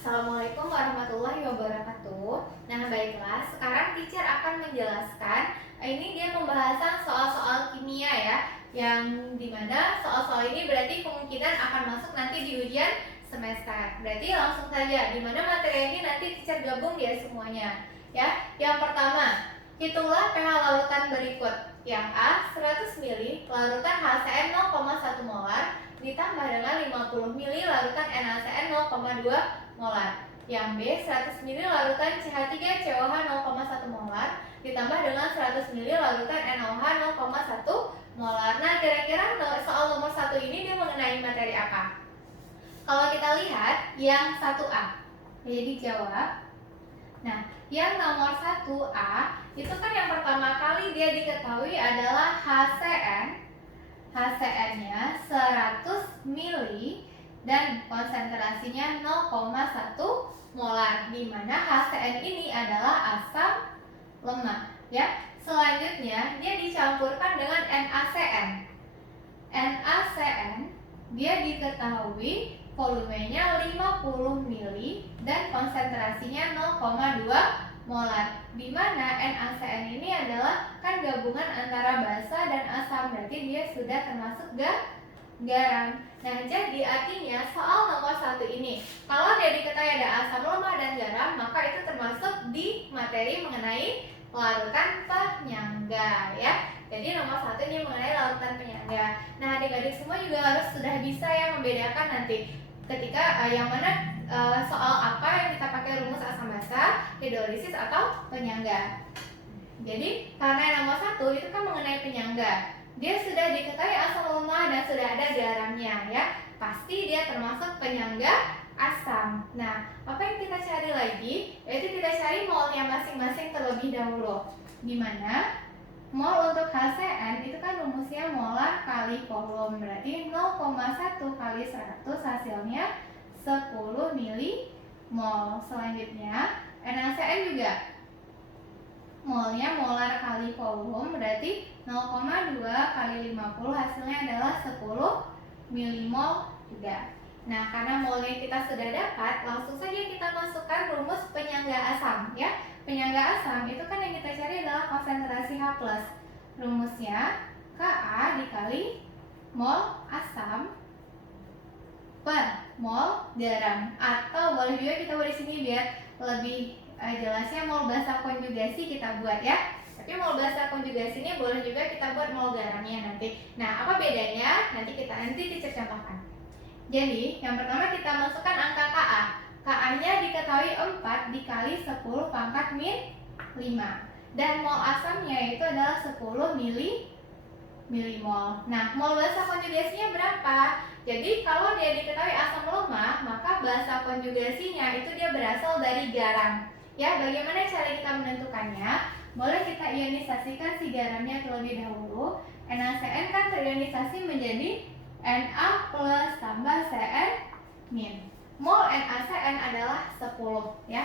Assalamualaikum warahmatullahi wabarakatuh. Nah, baiklah, sekarang teacher akan menjelaskan. Ini dia pembahasan soal-soal kimia ya, yang dimana soal-soal ini berarti kemungkinan akan masuk nanti di ujian semester. Berarti langsung saja, dimana materi ini nanti teacher gabung ya semuanya. Ya, yang pertama, hitunglah pH larutan berikut. Yang A 100 ml larutan HCN 0,1 molar ditambah dengan 50 ml larutan NaCN 0,2 molar. Yang B 100 ml larutan CH3COH 0,1 molar ditambah dengan 100 ml larutan NaOH 0,1 molar. Nah, kira-kira soal nomor 1 ini dia mengenai materi apa? Kalau kita lihat yang 1A, jadi dijawab. Nah, yang nomor 1A itu kan yang pertama kali dia diketahui adalah HCN. HCN-nya 100 ml dan konsentrasinya 0,1 molar, di mana HCN ini adalah asam lemah ya. Selanjutnya dia dicampurkan dengan NaCN. NaCN dia diketahui volumenya 50 ml dan konsentrasinya 0,2 molar, di mana NaCN ini adalah kan gabungan antara basa dan asam, berarti dia sudah termasuk garam. Nah, jadi artinya soal nomor 1 ini, kalau dia diketahui ada asam lemah dan garam, maka itu termasuk di materi mengenai larutan penyangga ya. Jadi nomor 1 ini mengenai larutan penyangga. Nah, adik-adik semua juga harus sudah bisa ya membedakan nanti ketika yang mana soal apa yang kita pakai rumus asam basa, hidrolisis atau penyangga. Jadi karena nomor 1 itu kan mengenai penyangga, dia sudah diketahui asam lemah dan sudah ada garamnya ya, pasti dia termasuk penyangga asam. Nah, apa yang kita cari lagi? Yaitu kita cari molnya masing-masing terlebih dahulu. Dimana mol untuk HCN itu kan rumusnya molar kali volum, berarti 0,1 kali 100 hasilnya 10 milimol. Selanjutnya NaCN juga molnya molar kali volum, berarti 0,2 kali 50 hasilnya adalah 10 milimol juga. Nah, karena molnya kita sudah dapat, langsung saja kita masukkan rumus penyangga asam ya. Penyangga asam itu kan yang kita cari adalah konsentrasi H+. Rumusnya Ka dikali mol asam per mol garam, atau boleh juga kita buat di sini biar lebih jelasnya mol basa konjugasi kita buat ya. Tapi mol basa konjugasi ini boleh juga kita buat mol garamnya nanti. Nah, apa bedanya? Nanti teacher contohkan. Jadi, yang pertama kita masukkan angka Ka. Ka-nya diketahui 4 dikali 10 pangkat min 5. Dan mol asamnya itu adalah 10 milimol. Nah, mol basa konjugasinya berapa? Jadi, kalau dia diketahui asam lemah, maka basa konjugasinya itu dia berasal dari garam. Ya, bagaimana cara kita menentukannya? Boleh kita ionisasikan si garamnya terlebih dahulu. NaCN kan terionisasi menjadi Na plus tambah Cn min. Mol NaCN adalah 10 ya.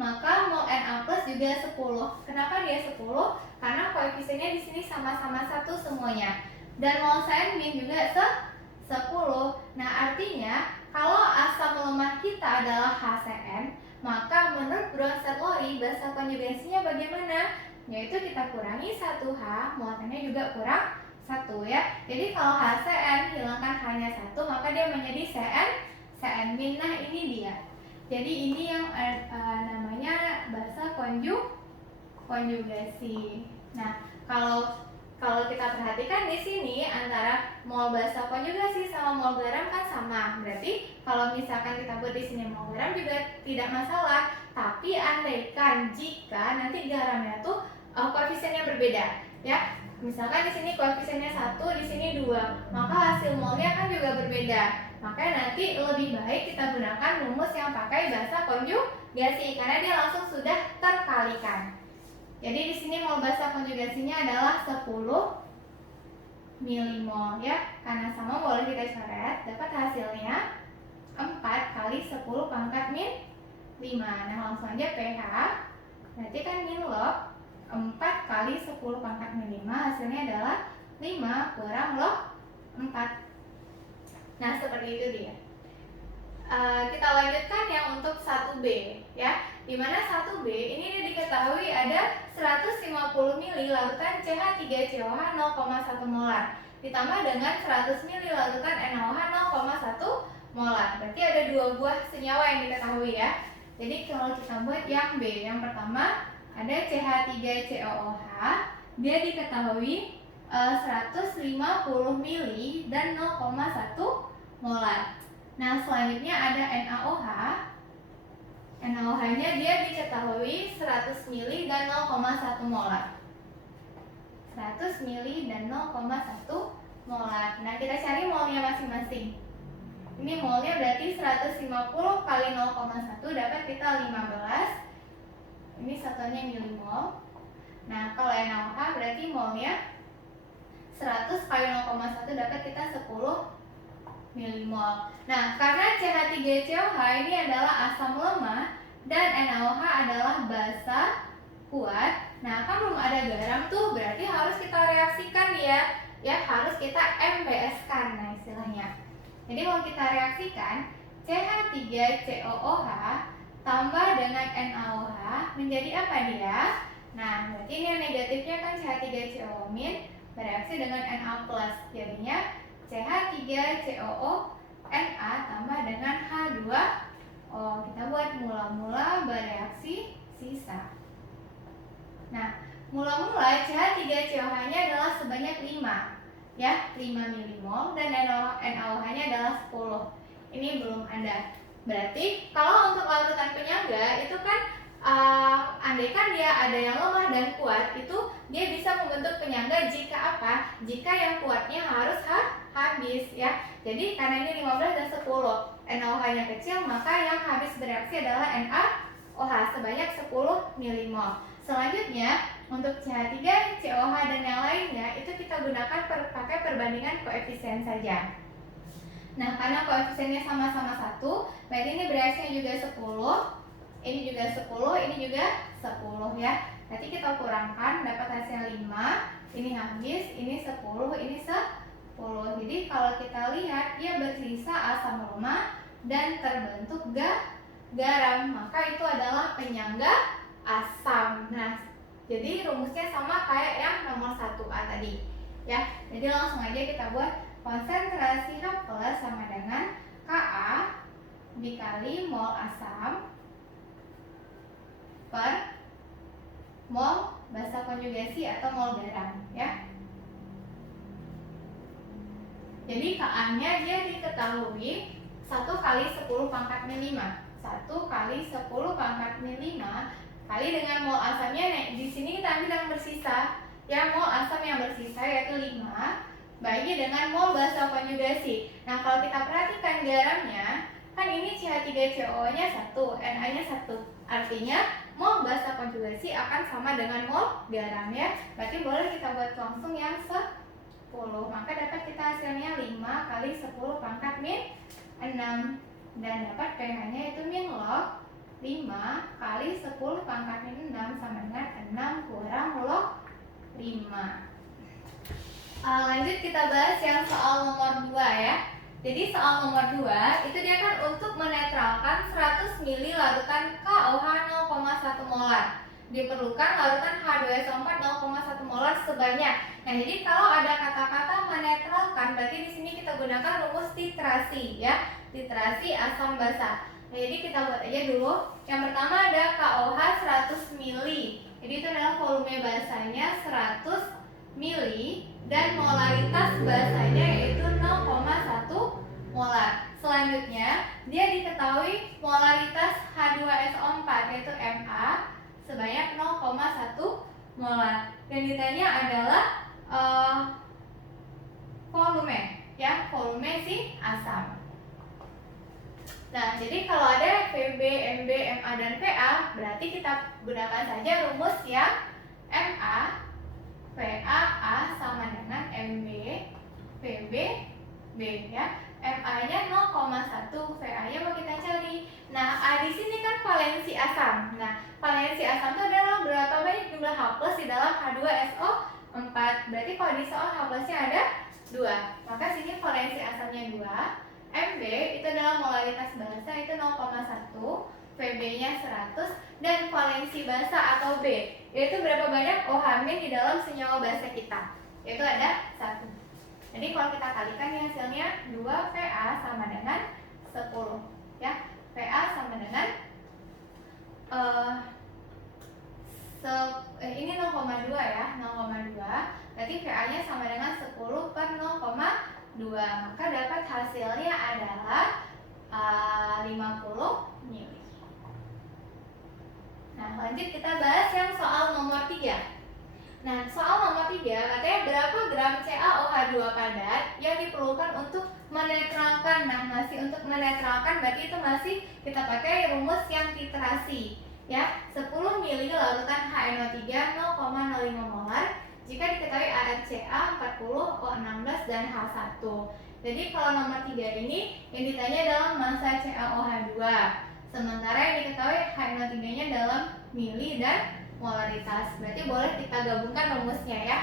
Maka mol Na plus juga 10. Kenapa dia 10? Karena koefisiennya di sini sama-sama 1 semuanya. Dan mol Cn min juga 10. Nah, artinya kalau asam lemah kita adalah HCN, maka menurut Bronsted-Lowry basa konjugasinya bagaimana? Yaitu kita kurangi 1H, muatannya juga kurang 1 ya. Jadi kalau HCN hilangkan hanya 1, maka dia menjadi Cn min. Nah, ini dia. Jadi ini yang namanya basa konjugasi. Nah, kalau kita perhatikan di sini antara mol basa konjugasi sama mol garam kan sama. Berarti kalau misalkan kita buat di sini mol garam juga tidak masalah. Tapi andaikan jika nanti garamnya tuh koefisiennya berbeda, ya. Misalkan di sini koefisiennya 1, di sini 2, maka hasil molnya kan juga berbeda. Makanya nanti lebih baik kita gunakan rumus yang pakai basa konjugasi karena dia langsung sudah terkalikan. Jadi di sini mol basa konjugasinya adalah 10 milimol ya. Karena sama boleh kita coret, dapat hasilnya 4 kali 10 pangkat min 5. Nah, langsung aja pH. Berarti kan min log 4 kali 10 pangkat min 5 hasilnya adalah 5 kurang log 4. Nah, seperti itu dia. Kita lanjutkan ya. Dimana 1B ini diketahui ada 150 ml larutan CH3COH 0,1 molar ditambah dengan 100 ml larutan NaOH 0,1 molar. Berarti ada 2 buah senyawa yang diketahui ya. Jadi kalau kita buat yang B, yang pertama ada CH3COOH, dia diketahui 150 ml dan 0,1 molar. Nah, selanjutnya ada NaOH. NaOH-nya dia diketahui 100 ml dan 0,1 molar. 100 ml dan 0,1 molar. Nah, kita cari molnya masing-masing. Ini molnya berarti 150 kali 0,1 dapat kita 15. Ini satuannya milimol. Nah, kalau NaOH berarti molnya 100 kali 0,1 dapat kita 10 milimol. Nah, karena CH3COH ini adalah asam lemah dan NaOH adalah basa kuat. Nah, kan belum ada garam tuh, berarti harus kita reaksikan ya. Ya, harus kita MBS-kan nah istilahnya. Jadi mau kita reaksikan CH3COOH tambah dengan NaOH menjadi apa dia? Nah, berarti ini yang negatifnya kan CH3COO- bereaksi dengan Na+. Jadinya CH3COO Na tambah dengan H2O. Kita buat mula-mula bereaksi sisa. Nah, mula-mula CH3COH-nya adalah sebanyak 5 ya, 5 milimol dan NaOH-nya adalah 10. Ini belum ada. Berarti kalau untuk larutan penyangga itu kan andaikan dia ada yang lemah dan kuat, itu dia bisa membentuk penyangga jika apa? Jika yang kuatnya harus habis ya. Jadi karena ini 15 dan 10, NaOH-nya kecil, maka yang habis bereaksi adalah NaOH sebanyak 10 milimol. Selanjutnya untuk CH3COH dan yang lainnya itu kita gunakan pakai perbandingan koefisien saja. Nah, karena koefisiennya sama-sama 1, berarti ini bereaksinya juga 10. Ini juga 10, ini juga 10 ya. Nanti kita kurangkan dapat hasil 5. Ini habis, ini 10, ini 10. Jadi kalau kita lihat dia bersisa asam lemah dan terbentuk garam, maka itu adalah penyangga asam. Nah, jadi rumusnya sama kayak yang nomor 1A tadi ya. Jadi langsung aja kita buat konsentrasi H+ sama dengan Ka dikali mol asam per mol basa konjugasi atau mol garam ya. Jadi Ka-nya dia diketahui 1 kali 10 pangkat min 5. 1 kali 10 pangkat min 5 kali dengan mol asamnya. Nah, di sini kita ambil yang bersisa ya, mol asam yang bersisa yaitu 5 bagi dengan mol basa konjugasi. Nah, kalau kita perhatikan garamnya, kan ini CH3COO-nya 1, Na-nya 1. Artinya mol basa konjugasi akan sama dengan mol garam ya. Berarti boleh kita buat langsung yang 10. Maka dapat kita hasilnya 5 kali 10 pangkat min 6 dan dapat pH-nya itu min log 5 kali 10 pangkat min 6 sama dengan 6 kurang log 5. Lanjut kita bahas yang soal nomor 2 ya. Jadi soal nomor 2 itu dia kan untuk menetralkan 100 ml larutan KOH 0,1 molar. Diperlukan larutan H2SO4 0,1 molar sebanyak. Nah, jadi kalau ada kata-kata menetralkan, berarti di sini kita gunakan rumus titrasi ya. Titrasi asam basa. Nah, jadi kita buat aja dulu. Yang pertama ada KOH 100 ml. Jadi itu adalah volume basanya 100 ml dan molaritas basanya yaitu 0,1 molar. Selanjutnya, dia diketahui molaritas H2SO4 yaitu Ma sebanyak 0,1 molar. Dan ditanya adalah volume ya, volume si asam. Nah, jadi kalau ada Vb, Mb, Ma dan Va, berarti kita gunakan saja rumus yang Ma VAA sama dengan MB VB B ya. MA-nya 0,1, VA-nya mau kita cari. Nah, A di sini kan valensi asam. Nah, valensi asam itu adalah berapa banyak jumlah H+ di dalam H2SO4. Berarti kalau di soal H+-nya ada 2. Maka sini valensi asamnya 2. MB itu adalah molaritas basa itu 0,1. VB-nya asam-asaminya 100 dan valensi basa atau B, yaitu berapa banyak OH- di dalam senyawa basa kita, yaitu ada 1. Jadi kalau kita kalikan nih hasilnya 2PA sama dengan 10 ya. PA sama dengan ini 0,2 ya, 0,2. Berarti PA-nya sama dengan 10 per 0,2. Maka dapat hasilnya adalah 50 mili. Nah, lanjut kita bahas yang soal nomor 3. Nah, soal nomor 3 katanya berapa gram CaOH2 padat yang diperlukan untuk menetralkan. Nah, masih untuk menetralkan berarti itu masih kita pakai rumus yang titrasi ya. 10 mili larutan HNO3 0,05 molar jika diketahui ArCa 40, O16 dan H1. Jadi kalau nomor 3 ini yang ditanya adalah massa CaOH2. Sementara yang diketahui HNO3-nya dalam mili dan molaritas. Berarti boleh kita gabungkan rumusnya ya.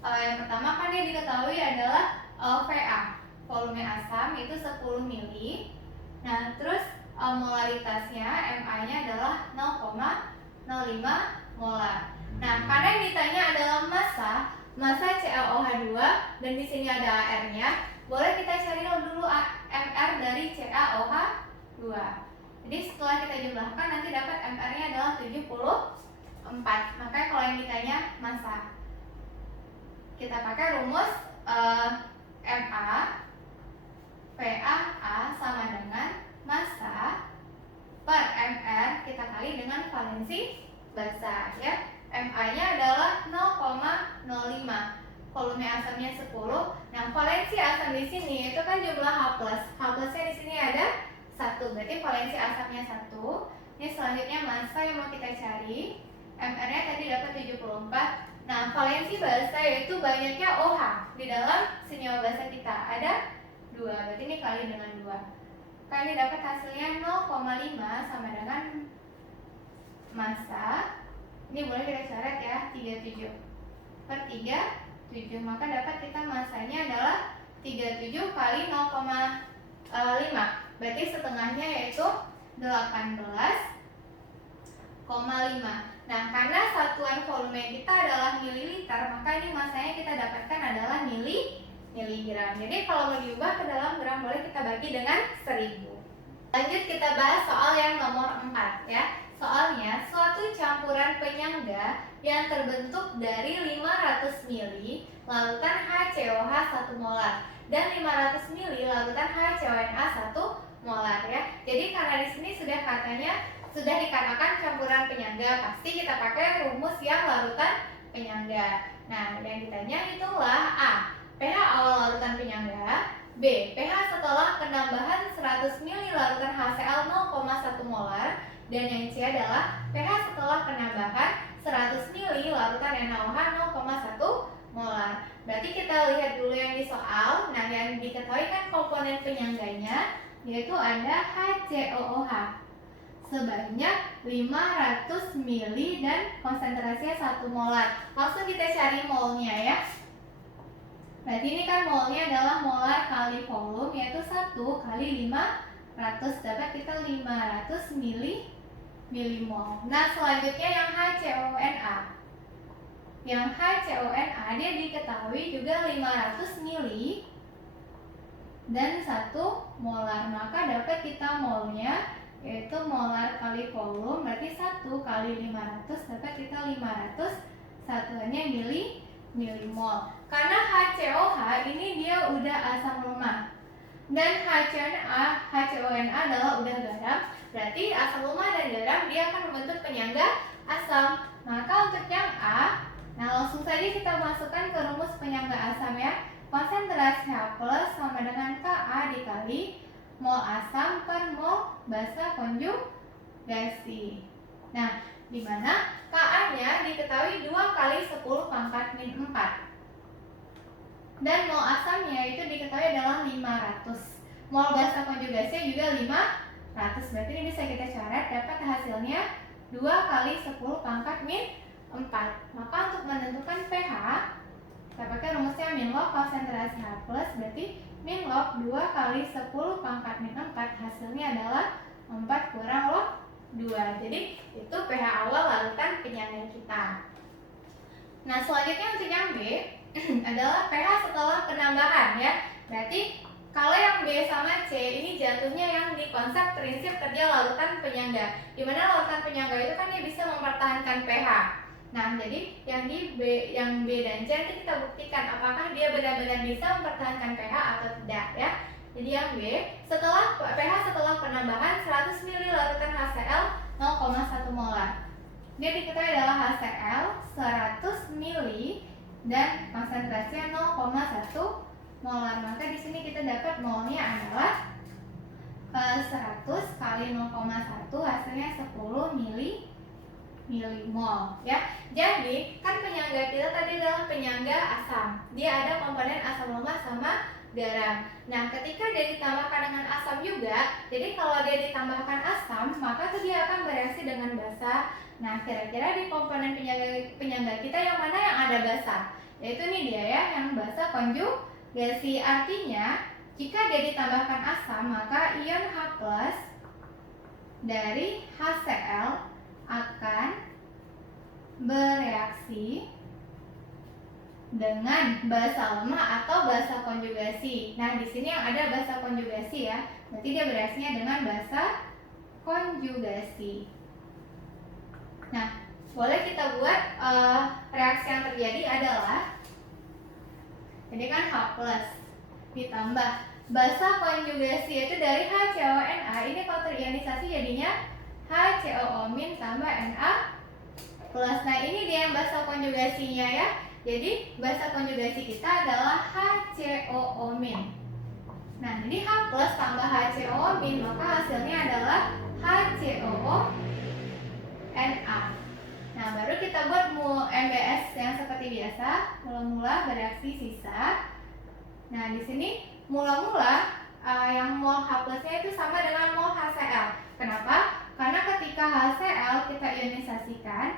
Yang pertama kan yang diketahui adalah VA, volume asam itu 10 mili. Nah, terus molaritasnya MA-nya adalah 0,05 molar. Nah, karena yang ditanya adalah massa CaOH2 dan di sini ada AR-nya, boleh kita cari dulu MR dari CaOH2. Jadi setelah kita jumlahkan nanti dapat MR-nya adalah 74. Makanya kalau yang ditanya massa, kita pakai rumus MA PAA sama dengan massa per MR kita kali dengan valensi basa ya. MA-nya adalah 0,05. Volume asamnya 10. Nah, valensi asam di sini itu kan jumlah H+. H+-nya di sini ada 1. Berarti valensi asamnya 1. Ini selanjutnya massa yang mau kita cari. MR-nya tadi dapat 74. Nah, valensi basa yaitu banyaknya OH di dalam senyawa basa kita. Ada 2. Berarti ini kali dengan 2. Kali dapat hasilnya 0,5 sama dengan massa. Ini boleh kita coret ya, 37 per 37. Maka dapat kita massanya adalah 37 kali 0,5. Berarti setengahnya yaitu 18,5. Nah, karena satuan volume kita adalah mililiter, maka ini massanya kita dapatkan adalah miligram. Jadi kalau mau diubah ke dalam gram boleh kita bagi dengan 1000. Lanjut kita bahas soal yang nomor 4 ya. Soalnya suatu campuran penyangga yang terbentuk dari 500 mili larutan HCOH 1 molar dan 500 mili larutan HCONA 1 molar ya. Jadi karena di sini sudah dikatakan campuran penyangga, pasti kita pakai rumus yang larutan penyangga. Nah, yang ditanya itulah A, pH awal larutan penyangga, B, pH setelah penambahan 100 mili larutan HCl 0,1 molar, dan yang C adalah pH setelah penambahan 100 mili larutan NaOH 0,1 molar. Berarti kita lihat dulu yang di soal. Nah, yang diketahui kan komponen penyangganya yaitu ada HCOOH sebanyak 500 mili dan konsentrasinya 1 molar. Langsung kita cari molnya ya. Berarti ini kan molnya adalah molar kali volume, yaitu 1 kali 500, dapat kita 500 milimol. Nah, selanjutnya yang HCONA. Yang HCONA dia diketahui juga 500 mili dan 1 molar. Maka dapat kita molnya yaitu molar kali volume, berarti 1 kali 500 dapat kita 500, satuannya milimol. Karena HCOH ini dia udah asam lemah dan HCONA adalah udah garam, berarti asam lemah dan garam dia akan membentuk penyangga asam. Maka untuk yang A, nah langsung saja kita masukkan ke rumus penyangga asam ya. Konsentrasi H+ sama dengan Ka dikali mol asam per mol basa konjugasi. Nah, di mana Ka-nya diketahui 2 kali 10 pangkat min 4. Dan mol asamnya itu diketahui adalah 500. Mol basa konjugasinya juga 500. Berarti ini bisa kita coret, dapat hasilnya 2 kali 10 pangkat min 4. Maka untuk menentukan pH kita pakai rumusnya min log konsentrasi H+, berarti min log 2 kali 10 pangkat min 4, hasilnya adalah 4 kurang log Jadi itu pH awal larutan penyangga kita. Nah, selanjutnya untuk yang B adalah pH setelah penambahan ya. Berarti kalau yang B sama C ini jatuhnya yang di konsep prinsip kerja larutan penyangga. Di mana larutan penyangga itu kan dia bisa mempertahankan pH. Nah, jadi yang B dan C nanti kita buktikan apakah dia benar-benar bisa mempertahankan pH atau tidak ya. Jadi yang B, setelah pH setelah penambahan 100 ml larutan HCl 0,1 molar. Dia diketahui adalah HCl 100 ml dan konsentrasinya 0,1 molar. Maka di sini kita dapat molnya adalah 100 kali 0,1 hasilnya 10 milimol ya. Jadi kan penyangga kita tadi adalah penyangga asam. Dia ada komponen asam lemak sama garam. Nah, ketika dia ditambahkan dengan asam juga, jadi kalau dia ditambahkan asam, maka tuh dia akan bereaksi dengan basa. Nah, kira-kira di komponen penyangga kita yang mana yang ada basa? Yaitu ini dia ya, yang basa konjugasi. Artinya, jika dia ditambahkan asam, maka ion H+ dari HCl akan bereaksi dengan basa lemak atau basa konjugasi. Nah, di sini yang ada basa konjugasi ya. Berarti dia bereaksinya dengan basa konjugasi. Nah, boleh kita buat reaksi yang terjadi adalah jadi kan H+ ditambah basa konjugasi itu dari HCONA. Ini kalau terionisasi jadinya HCOO- tambah Na+. Nah, ini dia yang basa konjugasinya ya. Jadi basa konjugasi kita adalah HCOO-. Nah, jadi H+ tambah HCOO- maka hasilnya adalah HCOO-Na. Nah, baru kita buat MBS yang seperti biasa, mula-mula bereaksi sisa. Nah, di sini mula-mula yang mol H+-nya itu sama dengan mol HCl. Kenapa? Karena ketika HCl kita ionisasikan,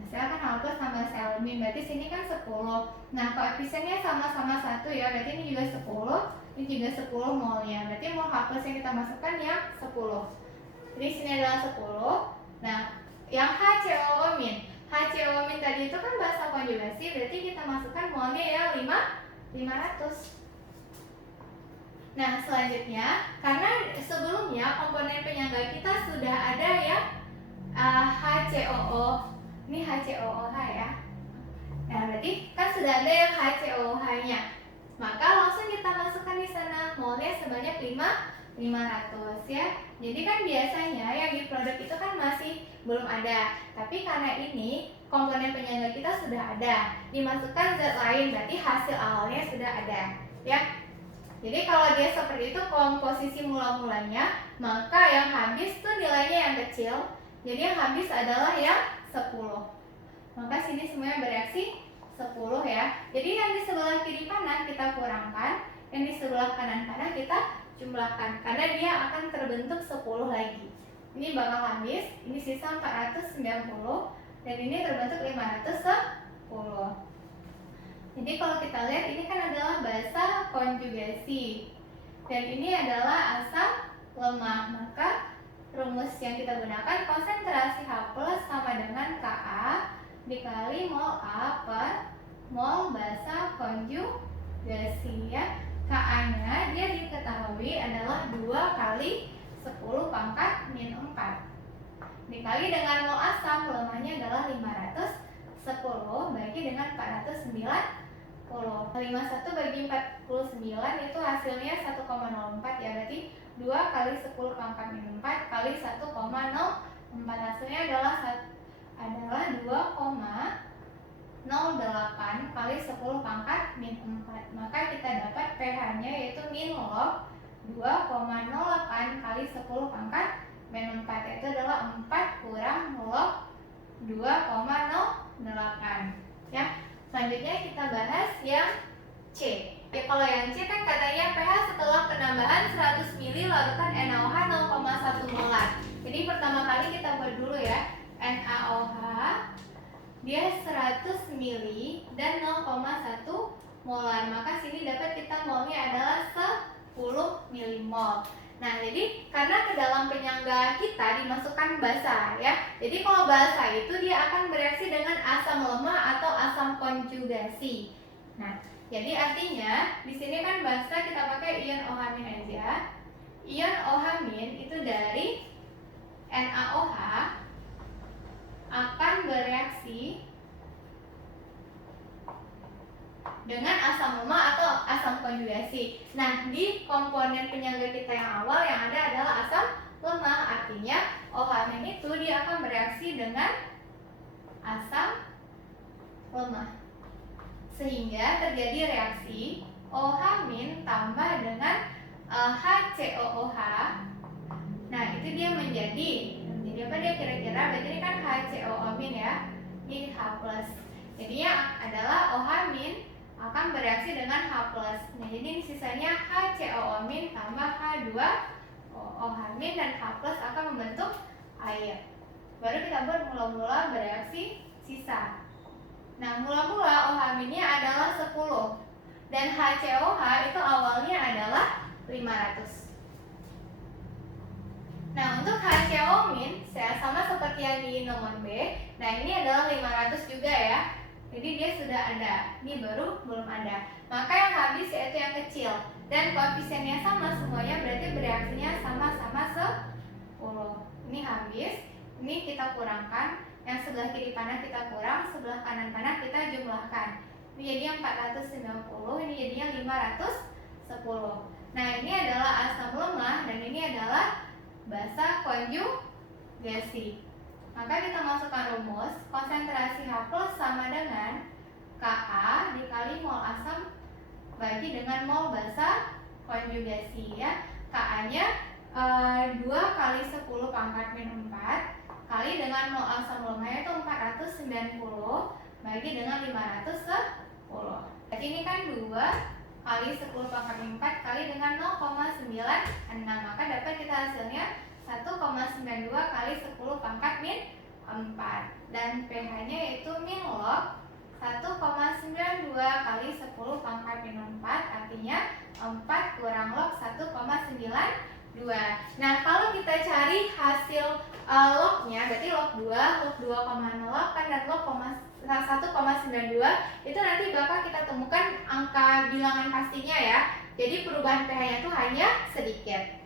HCl kan H+ tambah Cl-, berarti sini kan 10. Nah, koefisiennya sama-sama 1 ya, berarti ini juga 10, ini juga 10 molnya. Berarti mol H+ yang kita masukkan yang 10. Jadi sini adalah 10. Nah, yang HCOO-, HCOO- tadi itu kan basa konjugasi, berarti kita masukkan molnya ya 500. Nah, selanjutnya karena sebelumnya komponen penyangga kita sudah ada ya HCOO. Ini HCOOH ya. Nah, berarti kan sudah ada yang HCOOH-nya. Maka langsung kita masukkan di sana molnya sebanyak 500 ya. Jadi kan biasanya yang di produk itu kan masih belum ada. Tapi karena ini komponen penyangga kita sudah ada, dimasukkan zat lain, berarti hasil awalnya sudah ada ya. Jadi kalau dia seperti itu komposisi mula-mulanya, maka yang habis tuh nilainya yang kecil. Jadi yang habis adalah yang 10. Maka sini semuanya bereaksi 10 ya. Jadi yang di sebelah kiri kanan kita kurangkan, yang di sebelah kanan kita jumlahkan, karena dia akan terbentuk 10 lagi. Ini bakal habis, ini sisa 490, dan ini terbentuk 510. Jadi kalau kita lihat ini kan adalah basa konjugasi dan ini adalah asam lemah. Maka rumus yang kita gunakan konsentrasi H+ sama dengan Ka dikali mol A per mol basa konjugasi ya. Ka-nya dia diketahui adalah 2 kali 10 pangkat min 4 dikali dengan mol asam lemahnya adalah 510 bagi dengan 490. 51 bagi 49 itu hasilnya 1,04 ya, berarti 2 kali 10 pangkat min 4 kali 1,04, hasilnya adalah 2,08 kali 10 pangkat min 4. Maka kita dapat pH-nya yaitu min log 2,08 kali 10 pangkat min 4, itu adalah 4 kurang log 2,08 ya. Selanjutnya kita bahas yang C. Ya, kalau yang C kan katanya pH setelah penambahan 100 ml larutan NaOH 0,1 molar. Jadi pertama kali kita buat dulu ya. NaOH dia 100 ml dan 0,1 molar. Maka sini dapat kita molnya adalah 10 milimol. Nah, jadi karena ke dalam penyangga kita dimasukkan basa ya. Jadi kalau basa itu dia akan bereaksi dengan asam lemah atau asam konjugasi. Nah, jadi artinya di sini kan basa kita pakai ion OH- aja. Ion OH- itu dari NaOH akan bereaksi dengan asam lemah atau asam konjugasi. Nah, di komponen penyangga kita yang awal yang ada adalah asam lemah, artinya OH- itu dia akan bereaksi dengan asam lemah. Sehingga terjadi reaksi OH- tambah dengan HCOOH. Nah, itu dia menjadi apa dia kira-kira? Berarti ini kan HCOO- ya. Ini H+. Jadinya adalah OH- akan bereaksi dengan H+. Nah, jadi ini sisanya HCOO- tambah H2OH- dan H+ akan membentuk air. Baru kita buat mula-mula bereaksi sisa. Nah, mula-mula OH-nya adalah 10 dan HCOH itu awalnya adalah 500. Nah, untuk HCO- sama seperti yang di nomor B. Nah, ini adalah 500 juga ya. Jadi dia sudah ada, ini baru belum ada. Maka yang habis yaitu yang kecil. Dan koefisiennya sama semuanya, berarti bereaksinya sama-sama 10. Ini habis, ini kita kurangkan. Yang sebelah kiri panah kita kurang, sebelah kanan panah kita jumlahkan. Ini jadinya 490, ini jadinya 510. Nah, ini adalah asam lemah dan ini adalah basa konjugasi. Maka kita masukkan rumus, konsentrasi H+ sama dengan Ka dikali mol asam bagi dengan mol basa konjugasi ya. Ka-nya 2 kali 10 pangkat min 4 kali dengan mol asam lemahnya itu 490 bagi dengan 510. Jadi ini kan 2 kali 10 pangkat min 4 kali dengan 0,96. Maka dapat kita hasilnya 1,92 kali 10 pangkat min 4. Dan pH-nya yaitu min log 1,92 kali 10 pangkat min 4, artinya 4 kurang log 1,92. Nah, kalau kita cari hasil lognya, berarti log 2, log 2,08 dan log 1,92 itu nanti bakal kita temukan angka bilangan pastinya ya. Jadi perubahan pH-nya itu hanya sedikit.